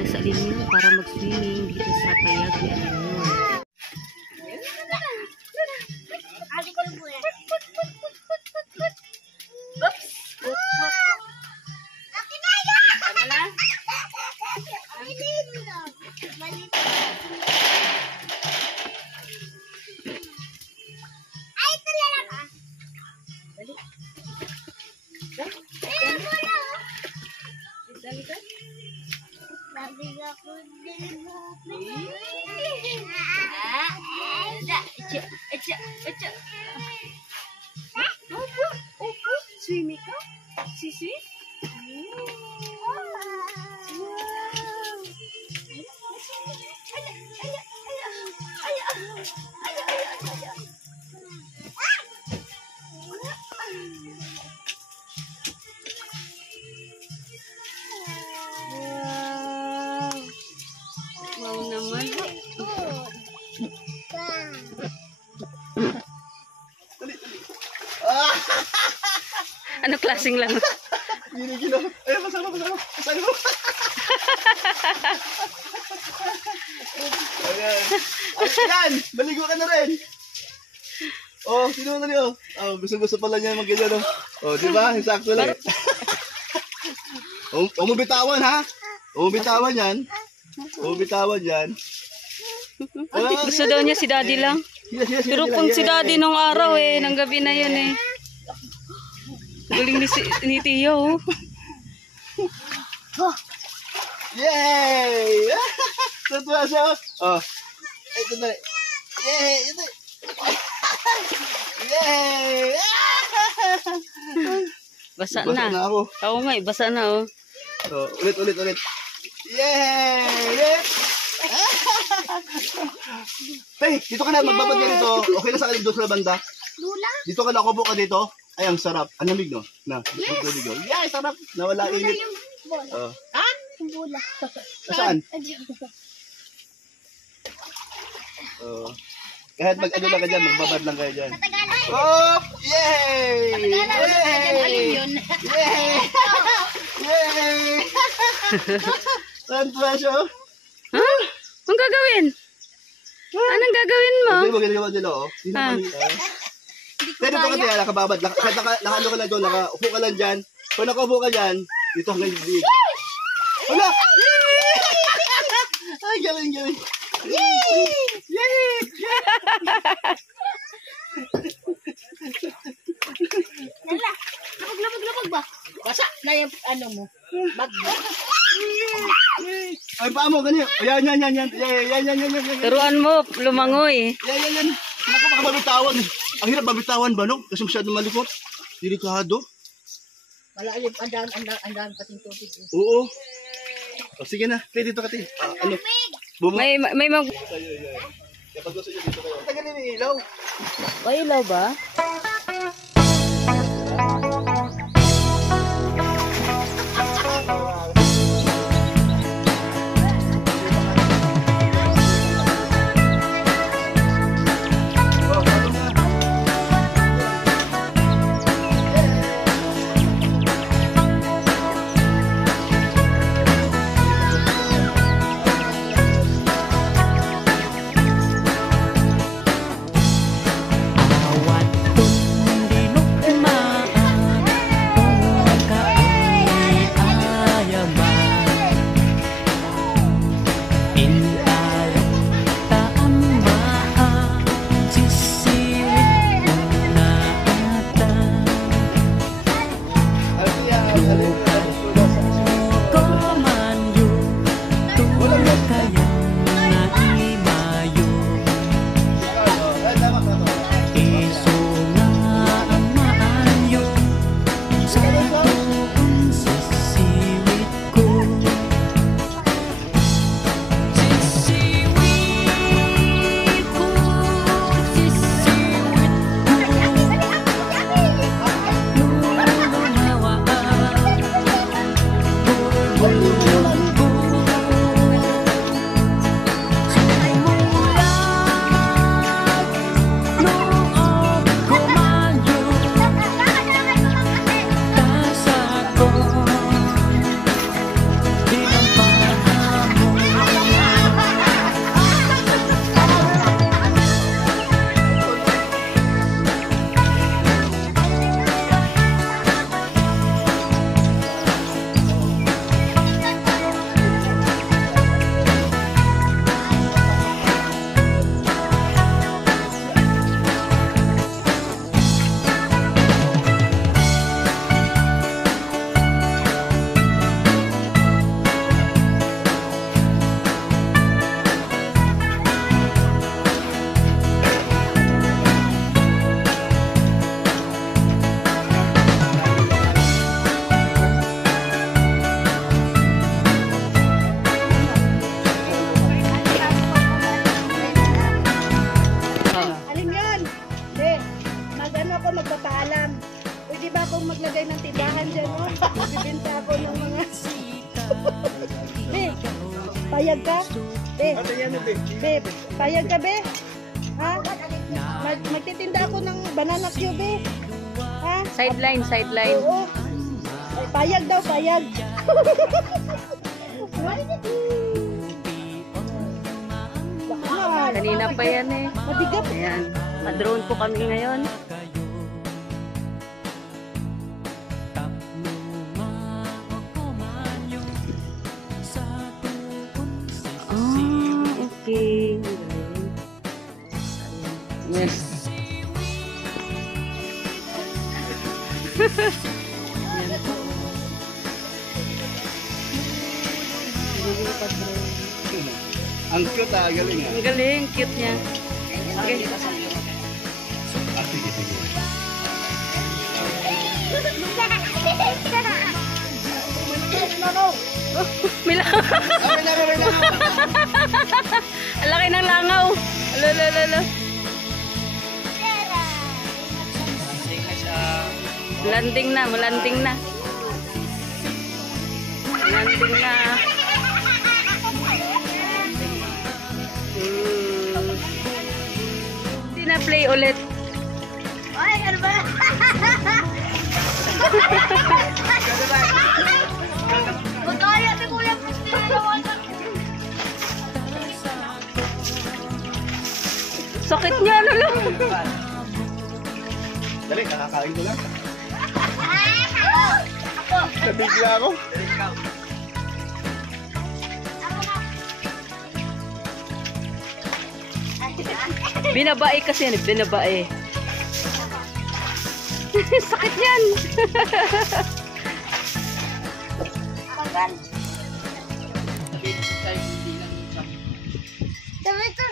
na sa Alinyon para mag-swimming dito sa Payag ni Alinyon. Swimming ka? Sisi? Wow naman. Ano klaseng lang? Gino. Ay, masama. Masama mo. Ayan, maligo ka na rin. Oh, sino na niyo? Oh, gusto pala niya mag-ganyan, no? Oh, di ba? Sakto lang. Umubitawan, ha? Umubitawan yan. Gusto daw niya si Daddy lang. Pero kung si Daddy nung araw nang gabi na yun Galing ni Tio. Yay! Tatuwa siya. Oh. Ito na. Yay! Ito. Yay! Basa na ako. Oo nga basa na Oh, ulit. Yay! Hey, dito ka na, magbabad ka dito. Okay na sa akin doon sa banda? Lula? Dito ka na, kubo ka dito. Ay, ang sarap. Ang lamig, no? Yes! Yeah, sarap. Nawala init. Ha? Yung bola. Saan? Kahit mag-ano lang ka dyan, magbabad lang kayo dyan. Oh! Yay! Yay! Yay! Saan ba siya? Ha? Anong gagawin? Anong gagawin mo? Hindi mo ginagawa nila, oh. Hindi naman pero dito ka tayo, nakababad. Nakalo ka lang doon, nakaupo ka lang dyan. Kung nakaupo ka dyan, dito hanggang dito. Wala! Ay, galing. Yay! Nala, labag ba? Basa na yung ano mo. Bag mo. Ay, paa mo, ganyan. Yan. Turuan mo, lumangoy. Yan. Naku, baka mabitawan. Ang hirap mabitawan ba, no? Kasi masyadong malikot. Delikado. Malalim, andahan pating tubig. Oo. O, sige na. Pwede dito ka, te. Ano? May mag... Kapag gusto nyo dito kayo. Tagal na yung ilaw. May ilaw ba? magpapaalam. Pwede ba akong maglagay ng tindahan dyan, no? Magbibenta ako ng mga... Be, payag ka? Be, payag ka, be? Ha? Magtitinda ako ng banana cue, be? Ha? Sideline, sideline. Oo. Ay, payag daw, payag. Bakit? Kanina pa yan eh. Mabigat. Ayan. Ma-drone po kami ngayon. Ah, okay. Yes. Ang cute galing Ang galing, cute niya. Okay. Ah, sige, sige. May langaw. Ang laki ng langaw. Lala. Landing na, malanding na. Landing na. Hindi na play ulit. Ay, ano ba? Magkaya ni Kuya Christina naman. Sakit niya, lolo. Dali, nakakain ko lang. Ako. Nabigla ako. Binabae kasi yan, binabae. Sakit yan. Tagal. Dami ito.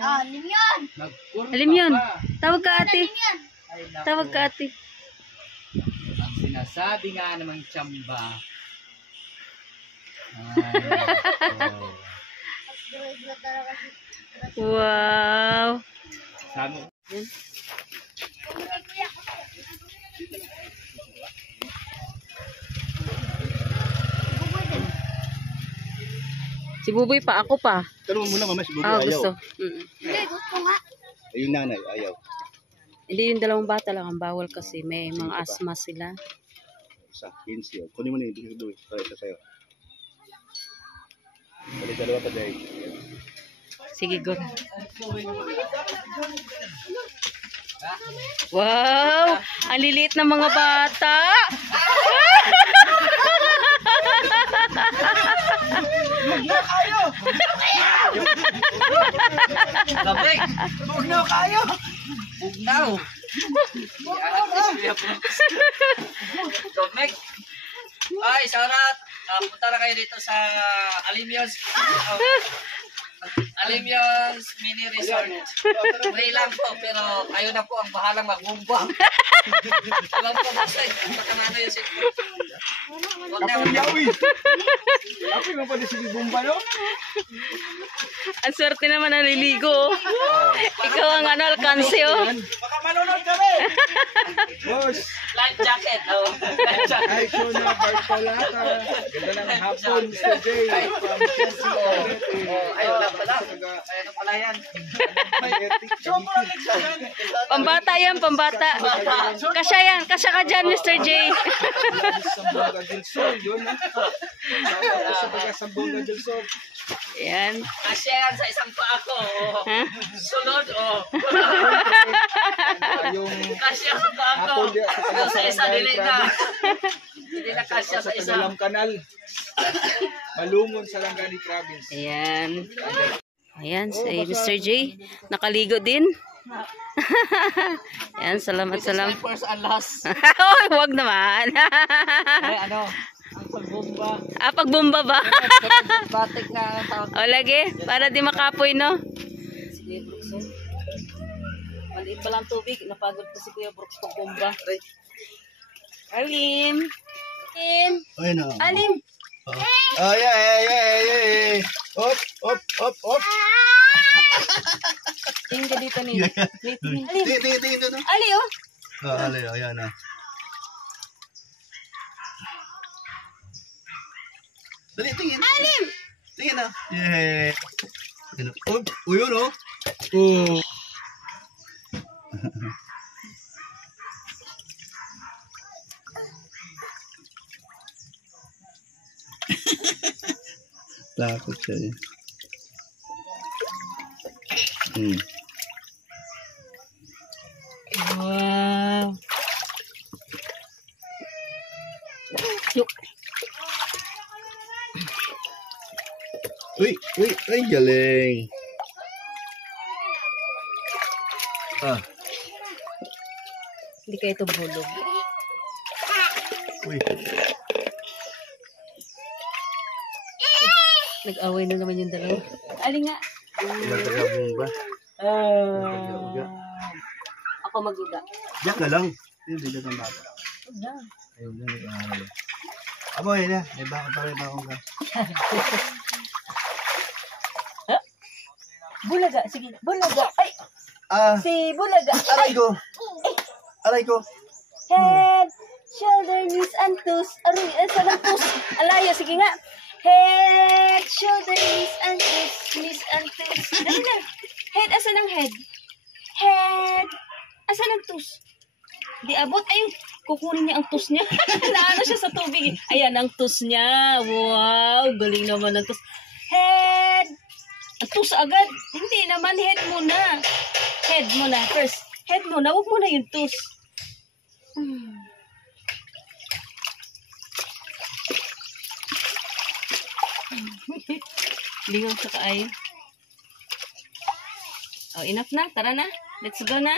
Alim yan. Alim yun. Tawag ka ate. Tawag ka ate. Ang sinasabi nga namang tsamba. Wow. Sabi Yan. Si Buboy pa, ako pa. Tanong mo muna, mama, siguro Ah, ayaw. gusto. Hindi, gusto nga. Ayun nanay, ayaw. Hindi, yung dalawang bata lang ang bawal kasi may mga asthma sila. Isa, 15 yun. Kunin mo na yung doon. Para ito sa'yo. Balik dalawa pa dahil. Sige, go. Wow! Ang liliit ng mga bata! Lamig! Bugnaw kayo! Bugnaw! Lamig! Ay, sarat! Punta na kayo dito sa Alimios. Alimios Mini Resort. Free lang po, pero kayo na po ang bahalang magbumba. Alam po kasi, pakamano yung sitpo. Ako yung pa si Bumba, no? Ang swerte naman naliligo. Ikaw ang alkanse, oh. Baka manonood kami! Boss! Life jacket, oh. Life jacket. Ay, Shona Bartolata. Ganda ng hapon, Mr. J. From Quezon, Cavite. Ayun na pala. Ayun na pala yan. Pambata yan, pambata. Kasya yan, kasya ka dyan, Mr. J. Sambuanga del Sol, yun na. Sa taga Sambuanga del Sol. Yan. Kasya yan sa isang paa ko. Oh. Ha? Sunod, oh. Yung Kasya sa paa ko. Pero sa isa dili na. Hindi na kasya sa sa isa. Tagalam Kanal. Malungon sa Langani Province. Ayan. Ayan, si Mr. J. Nakaligo din. Ayan, salamat. First and last. Oy, wag naman. Ay, ano? Ang pagbomba. Ah, pagbomba ba? Batik na ang tawag. O, lagi. Para di makapoy, no? Sige, Brooks. Oh. Maliit pa lang tubig. Napagod pa si Kuya Brooks pagbomba. Alim. Alim. Ayun na. Alim. Oh, yeah. Op. Tingin ka dito nila. Tingin doon. Ali, oh. Ali, ayan na. Dali, tingin. Alim! Tingin na. Yeah. Yun, oh. Oh. Takot siya eh. Wow. Yuk. Uy, galing. Hindi kayo ito bulog. Uy. Nag-away na naman yung dalawa. Ali nga. Magkagabong ba? Ako mag-uga. Diyak na lang. Hindi na ng bata. Uga. Ayun na, abo, yun na. May bako ka. Bulaga. Sige. Bulaga. Ay! Si Bulaga. Aray ko. Head, shoulder, knees, and toes. Saan ang toes? Alaya. Sige nga. Head, shoulder, knees, and toes. Knees, and toes. Dali na. Head, asan ang head? Head. Asan ang toes? Di abot. Ay, kukunin niya ang toes niya. Naano siya sa tubig. Ayan ang toes niya. Wow, galing naman ang toes. Head. Ang toes agad. Hindi naman. Head muna. Head muna. First. Head muna. Huwag muna yung toes. Lingaw sa kaayo. Oh, enough na. Tara na. Let's go na.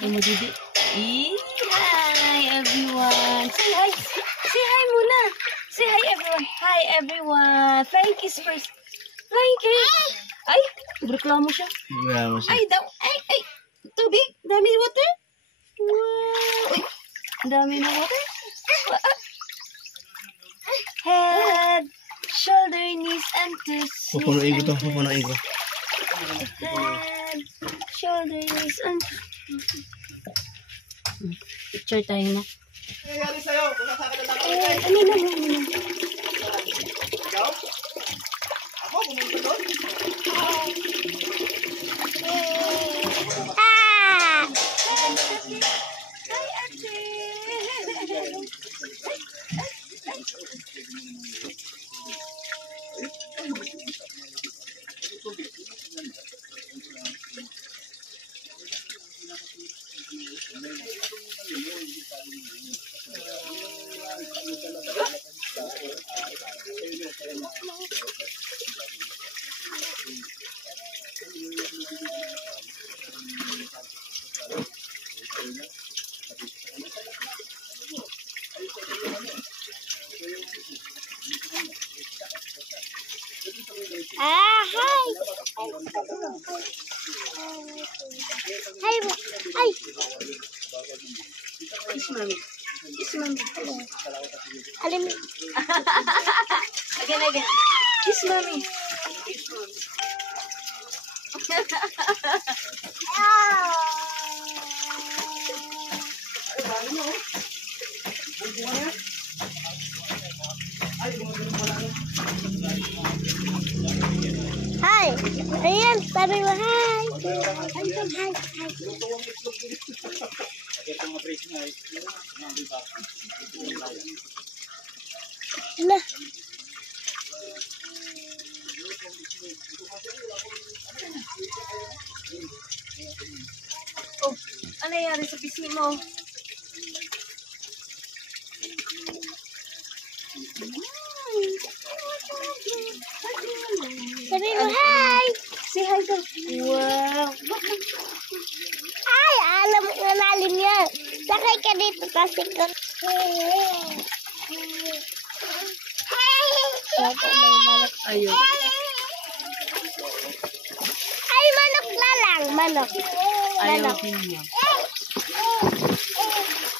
Ay mo, Didi. Hi, everyone. Say hi. Say hi muna. Say hi, everyone. Hi, everyone. Flying kiss first. Flying kiss. Ay, reklamo siya. Ay, daw. Ay. Tubig. Dami water. Wow. Uy, dami na water. Head, shoulder, knees, and toes. Pupunuin ko. Head, shoulder, knees, and toes. Picture tayo na. Nangyayari sa'yo? Kung nasaka na lang. Ano na. Ikaw? Ako, pumunta doon? Hi, ate. Hi. Kiss mommy. Alim. Again. Kiss mommy. Hi. Ayan, sabi mo hi. Hi. Na. Oh, ano nangyari sa pisngi mo? Sabi mo hi. Say hi daw. Wow. Ay, alam mo na lalim yan. Sakay ka dito kasi ko. Ayun. Ay, manok na lang. Manok. Ayaw niya.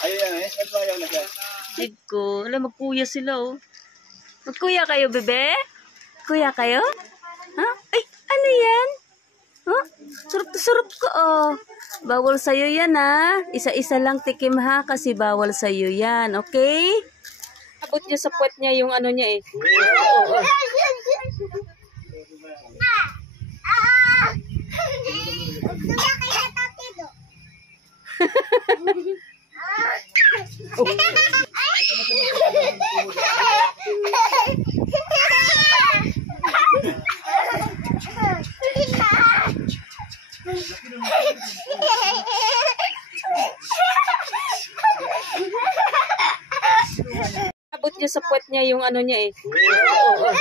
Ayaw yan eh. Ayaw na siya. Dig ko. Alam, magkuya sila, oh. Magkuya kayo, bebe? Kuya kayo? Ha? Ay, ano yan? Huh? Surap ko, oh. Bawal sa'yo yan, ha? Isa-isa lang tikim, ha? Kasi bawal sa'yo yan, okay? Abot niya sa puwet niya yung ano niya, eh. Oo, oh. Abot niya sa puwet niya yung ano niya, eh. Oo, oh.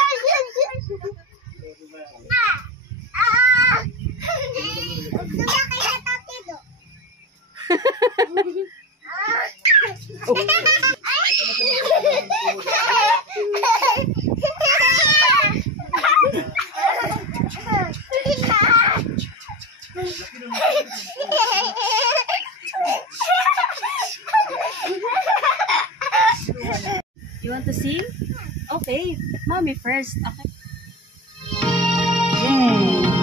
You want to sing? Okay, mommy first. Okay. Yay!